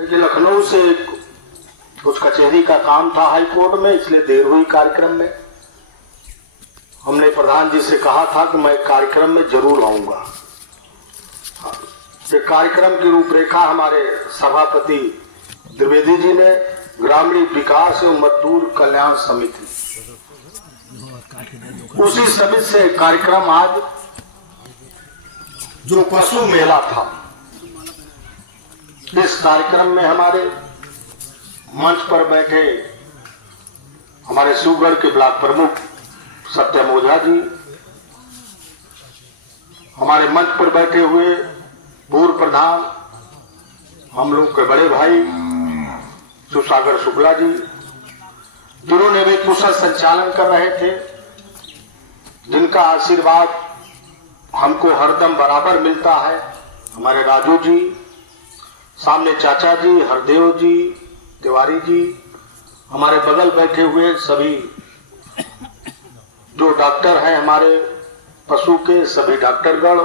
लेकिन लखनऊ से कुछ कचहरी का काम था हाई कोर्ट में, इसलिए देर हुई कार्यक्रम में। हमने प्रधान जी से कहा था कि मैं कार्यक्रम में जरूर आऊंगा। ये कार्यक्रम की रूपरेखा हमारे सभापति द्विवेदी जी ने, ग्रामीण विकास एवं मजदूर कल्याण समिति, उसी समिति से कार्यक्रम आज जो पशु मेला था, इस कार्यक्रम में हमारे मंच पर बैठे हमारे शिवगढ़ के ब्लॉक प्रमुख सत्यम ओझा जी, हमारे मंच पर बैठे हुए पूर्व प्रधान हम लोग के बड़े भाई सुसागर शुक्ला जी, जिन्होंने भी कुशल संचालन कर रहे थे, जिनका आशीर्वाद हमको हरदम बराबर मिलता है, हमारे राजू जी, सामने चाचा जी, हरदेव जी, तिवारी जी, हमारे बगल बैठे हुए सभी जो डॉक्टर हैं हमारे पशु के, सभी डॉक्टरगण,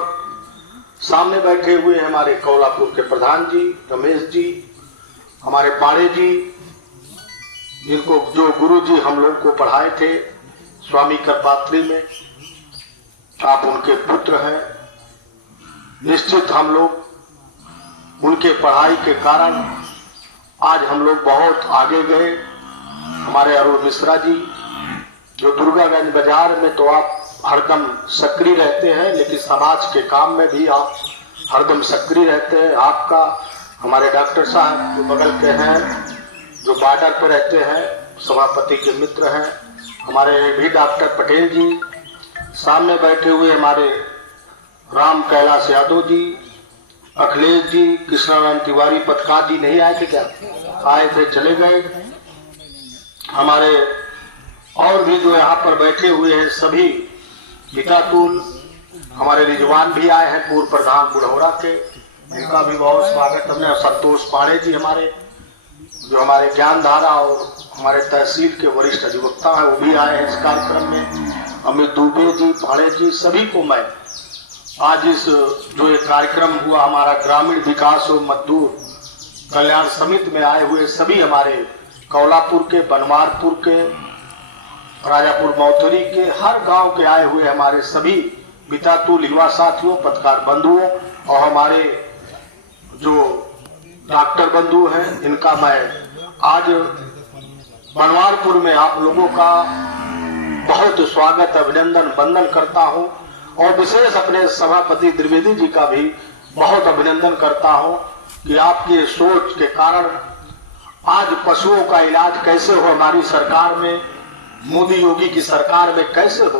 सामने बैठे हुए हमारे कोल्हापुर के प्रधान जी रमेश जी, हमारे पाड़े जी, जिनको जो गुरु जी हम लोग को पढ़ाए थे स्वामी करपात्री में, आप उनके पुत्र हैं। निश्चित हम लोग उनके पढ़ाई के कारण आज हम लोग बहुत आगे गए। हमारे अरुण मिश्रा जी जो दुर्गागंज बाजार में तो आप हरदम सक्रिय रहते हैं, लेकिन समाज के काम में भी आप हरदम सक्रिय रहते हैं। आपका हमारे डॉक्टर साहब जो बगल के हैं, जो बॉर्डर पर रहते हैं, सभापति के मित्र हैं, हमारे भी डॉक्टर पटेल जी, सामने बैठे हुए हमारे राम कैलाश यादव जी, अखिलेश जी, कृष्णाराम तिवारी, पटकार जी नहीं आए थे क्या? आए थे, चले गए। हमारे और भी जो यहाँ पर बैठे हुए हैं सभी गीतातुल, हमारे रिजवान भी आए हैं पूर्व प्रधान बुढ़ौरा के, इनका भी बहुत स्वागत हमने। संतोष पाड़े जी हमारे जो हमारे ज्ञानधारा और हमारे तहसील के वरिष्ठ अधिवक्ता हैं, वो भी आए हैं इस कार्यक्रम में। अमित दुबे जी, पाड़े जी, सभी को मैं आज इस जो एक कार्यक्रम हुआ हमारा ग्रामीण विकास और मजदूर कल्याण समिति में आए हुए सभी हमारे कोल्हापुर के, बनवारपुर के, राजापुर मौतरी के, हर गांव के आए हुए हमारे सभी बितातुल युवा साथियों, पत्रकार बंधुओं और हमारे जो डॉक्टर बंधु हैं, इनका मैं आज बनवारपुर में आप लोगों का बहुत स्वागत, अभिनंदन, वंदन करता हूं और विशेष अपने सभापति द्विवेदी जी का भी बहुत अभिनंदन करता हूं कि आपकी सोच के कारण आज पशुओं का इलाज कैसे हो, हमारी सरकार में, मोदी योगी की सरकार में कैसे हो,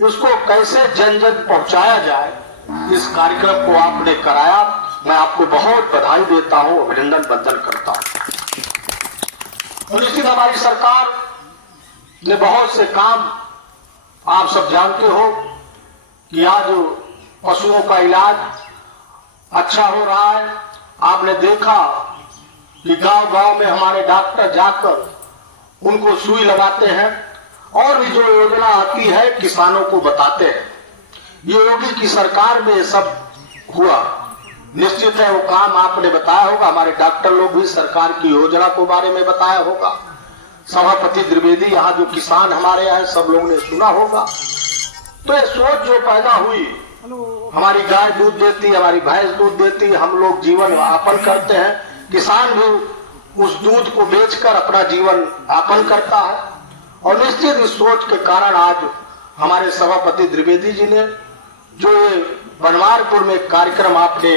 इसको कैसे जन जन पहुंचाया जाए, इस कार्यक्रम को आपने कराया। मैं आपको बहुत बधाई देता हूं, अभिनंदन वंदन करता हूं। और निश्चित हमारी सरकार ने बहुत से काम, आप सब जानते हो कि आज पशुओं का इलाज अच्छा हो रहा है। आपने देखा कि गांव गांव में हमारे डॉक्टर जाकर उनको सुई लगाते हैं और भी जो योजना आती है किसानों को बताते हैं। ये योगी की सरकार में सब हुआ। निश्चित है वो काम आपने बताया होगा, हमारे डॉक्टर लोग भी सरकार की योजना के बारे में बताया होगा। सभापति द्विवेदी, यहाँ जो किसान हमारे यहाँ सब लोगों ने सुना होगा। तो ये सोच जो पैदा हुई, हमारी गाय दूध देती, हमारी भैंस दूध देती, हम लोग जीवन यापन करते हैं, किसान भी उस दूध को बेचकर अपना जीवन यापन करता है। और निश्चित इस सोच के कारण आज हमारे सभापति द्विवेदी जी ने जो ये बनवारपुर में कार्यक्रम आपने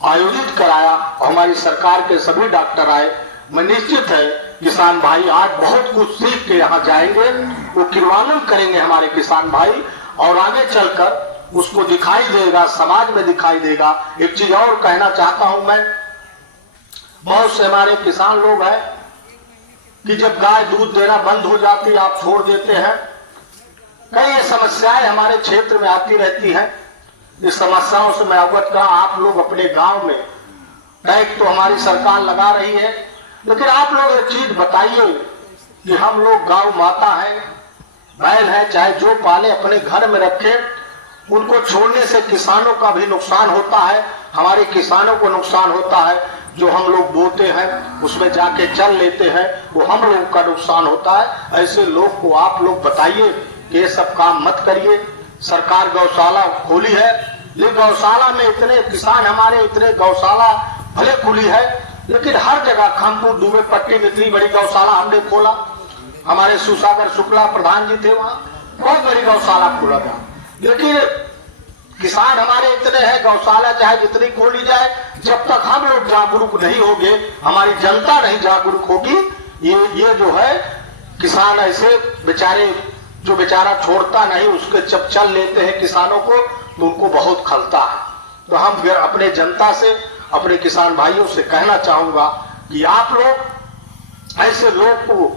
आयोजित कराया और हमारी सरकार के सभी डॉक्टर आए, मैं निश्चित है किसान भाई आज बहुत कुछ सीख के यहाँ जाएंगे, वो किरवानन करेंगे हमारे किसान भाई, और आगे चलकर उसको दिखाई देगा, समाज में दिखाई देगा। एक चीज और कहना चाहता हूं मैं, बहुत से हमारे किसान लोग हैं कि जब गाय दूध देना बंद हो जाती है, आप छोड़ देते हैं। कई समस्याएं हमारे क्षेत्र में आती रहती हैं। इस समस्याओं से मैं अवगत करा। आप लोग अपने गांव में टैक्स तो हमारी सरकार लगा रही है, लेकिन आप लोग एक चीज बताइए कि हम लोग गौ माता है, बैल है, चाहे जो पाले अपने घर में रखे, उनको छोड़ने से किसानों का भी नुकसान होता है, हमारे किसानों को नुकसान होता है। जो हम लोग बोते हैं उसमें जाके चल लेते हैं, वो हम लोग का नुकसान होता है। ऐसे लोग को आप लोग बताइए कि ये सब काम मत करिए। सरकार गौशाला खोली है, लेकिन गौशाला में इतने किसान हमारे, इतने गौशाला भले खुली है, लेकिन हर जगह खानपुर दुबे पट्टी में इतनी बड़ी गौशाला हमने खोला। हमारे सुसागर शुक्ला प्रधान जी थे, वहाँ बहुत बड़ी गौशाला खोला था, लेकिन किसान हमारे इतने हैं, गौशाला चाहे जितनी खोली जाए, जब तक हम लोग जागरूक नहीं होंगे, हमारी जनता नहीं जागरूक होगी, ये जो है किसान ऐसे बेचारे, जो बेचारा छोड़ता नहीं, उसके जब चल लेते हैं किसानों को तो उनको बहुत खलता है। तो हम अपने जनता से, अपने किसान भाइयों से कहना चाहूंगा कि आप लोग ऐसे लोग को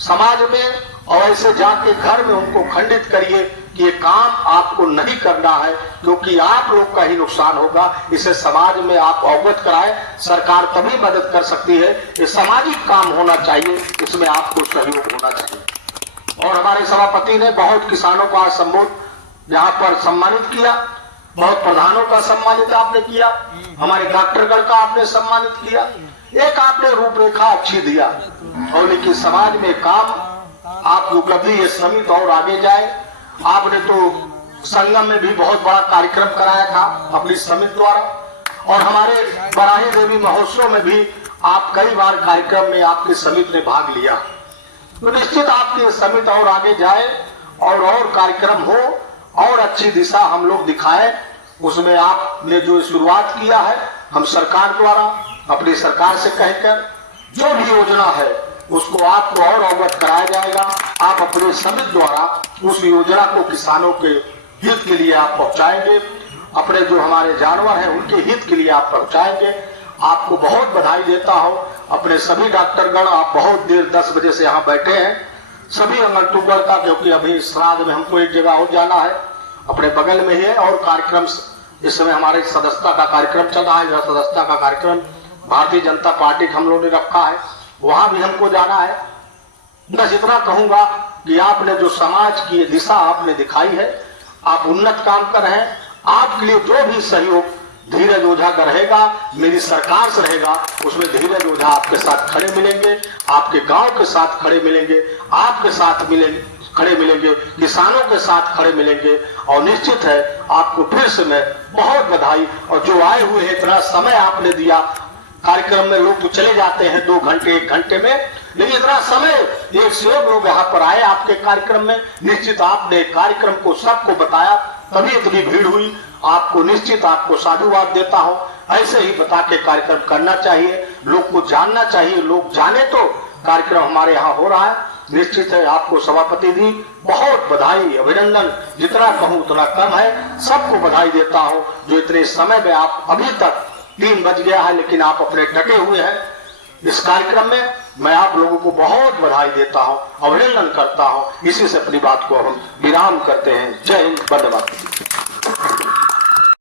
समाज में और ऐसे जाके घर में उनको खंडित करिए कि ये काम आपको नहीं करना है, क्योंकि आप लोग का ही नुकसान होगा। इसे समाज में आप अवगत कराएं, सरकार तभी मदद कर सकती है। ये सामाजिक काम होना चाहिए, इसमें आपको सहयोग होना चाहिए। और हमारे सभापति ने बहुत किसानों को आज यहाँ पर सम्मानित किया, बहुत प्रधानों का सम्मानित आपने किया, हमारे डॉक्टरगण का आपने सम्मानित किया, एक आपने रूपरेखा अच्छी दिया। और लेकिन समाज में काम आपकी उपलब्धि, ये समिति और आगे जाए। आपने तो संगम में भी बहुत बड़ा कार्यक्रम कराया था अपनी समिति द्वारा, और हमारे बराही देवी महोत्सव में भी आप कई बार कार्यक्रम में आपकी समिति ने भाग लिया। तो निश्चित आपकी समिति और आगे जाए और कार्यक्रम हो और अच्छी दिशा हम लोग दिखाएं। उसमें आपने जो शुरुआत किया है, हम सरकार द्वारा अपनी सरकार से कहकर जो भी योजना है उसको आपको और अवगत कराया जाएगा। आप अपने समिति द्वारा उस योजना को किसानों के हित के लिए आप पहुंचाएंगे, अपने जो हमारे जानवर हैं उनके हित के लिए आप पहुंचाएंगे। आपको बहुत बधाई देता हूं। अपने सभी डॉक्टरगण, आप बहुत देर 10 बजे से यहाँ बैठे हैं, सभी अंगटूगढ़ का, क्योंकि अभी श्राद्ध में हमको एक जगह और जाना है, अपने बगल में ही है। और कार्यक्रम इस समय हमारे सदस्यता का कार्यक्रम चल रहा है, सदस्यता का कार्यक्रम भारतीय जनता पार्टी का हम लोगों ने रखा है, वहां भी हमको जाना है। बस इतना कहूंगा कि आपने जो समाज की दिशा आपने दिखाई है, आप उन्नत काम कर रहे हैं। आपके लिए जो भी सहयोग धीरज ओझा का रहेगा, मेरी सरकार से रहेगा, उसमें धीरज ओझा आपके साथ खड़े मिलेंगे, आपके गांव के साथ खड़े मिलेंगे, आपके साथ खड़े मिलेंगे, किसानों के साथ खड़े मिलेंगे। और निश्चित है आपको फिर से मैं बहुत बधाई। और जो आए हुए हैं, इतना समय आपने दिया कार्यक्रम में, लोग तो चले जाते हैं 2 घंटे 1 घंटे में, लेकिन इतना समय एक से एक लोग यहाँ पर आए आपके कार्यक्रम में। निश्चित आपने कार्यक्रम को सबको बताया, तभी इतनी भीड़ हुई। आपको निश्चित आपको साधुवाद देता हूँ। ऐसे ही बता के कार्यक्रम करना चाहिए, लोग को जानना चाहिए, लोग जाने तो कार्यक्रम हमारे यहाँ हो रहा है। निश्चित है आपको सभापति जी बहुत बधाई, अभिनंदन, जितना कहूँ उतना कम है। सबको बधाई देता हूँ जो इतने समय में आप, अभी तक 3 बज गया है लेकिन आप अपने डटे हुए हैं इस कार्यक्रम में। मैं आप लोगों को बहुत बधाई देता हूँ, अभिनंदन करता हूँ। इसी से अपनी बात को हम विराम करते हैं। जय हिंद, वंदे मातरम।